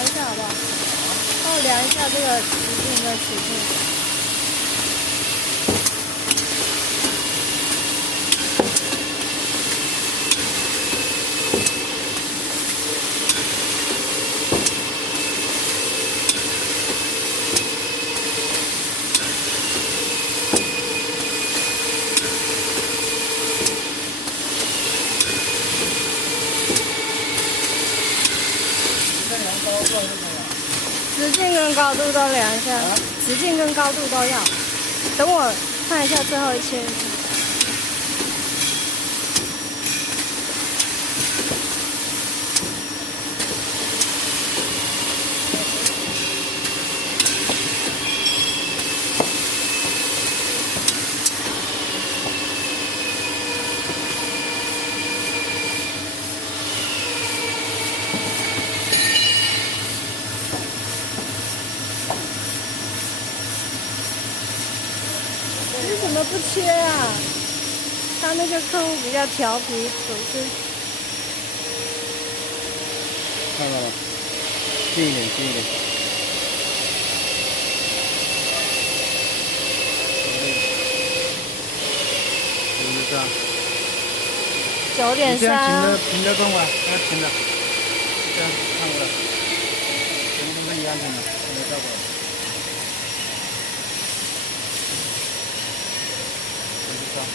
量一下好不好？帮我量一下这个直径跟曲径。 直径跟高度都量一下，直径跟高度都要。等我看一下最后一切。你怎么不切啊？他那个客户比较调皮，总是。看到了，近一点，近一点。就是这样。9.3。这样平的动吧，这样平的，这样看过来，全部都是一样平的，没效果。就是这样。